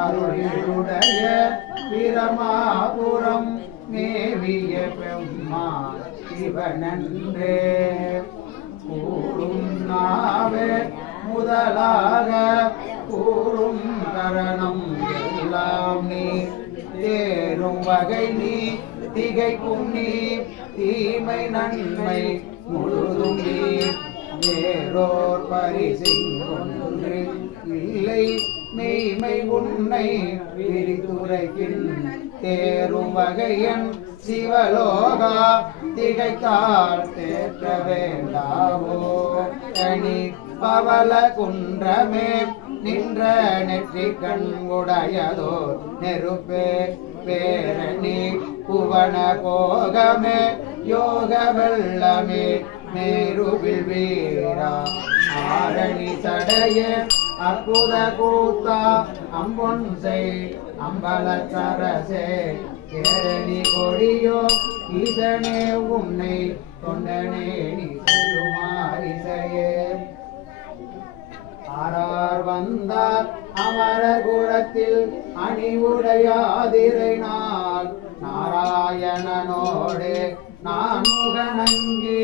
அருளினுடைய பிரமாபுரம் மேவிய பெம்மா சிவனன்றே. கூறும் நாவே முதலாக கூறும் கரணம். எல்லாம் நீ தேரும் வகை நீ திகைக்கும் நீ தீமை நன்மை முழுதும் நீ. நேரோர் பரிசின்று இல்லை. மெய்மை உன்னை விரித்துரைக்கின் தேரும் வகையன் சிவலோகா. திகைத்தார் தேற்ற வேண்டாவோ? தனி பவல குன்றமே நின்ற நெற்றி கண் உடையதோ? நெருப்பே பேரணி புவன போகமே. யோக வெள்ளமே மேருவில் வீ ஆரணி சடைய அற்புத கூத்தா அம்பொன் செய் அம்பலத்தரசே சரசே கேரணி கொடியோ ஈசனே உன்னை தொண்டனே நீ செய்யுமாரிசையே ஆரார் வந்தார் அமரர் குலத்தில் அணிவுடையாதிரை நாள். நாராயணனோடு நான் முகநங்கி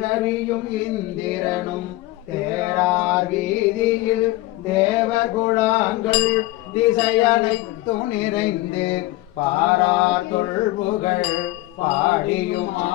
ரவியும் இந்திரனும் தேரார் வீதியில் தேவர் குழாங்கள் திசையனைத்து நிறைந்து பாரார் தொல்புகள் பாடியுமா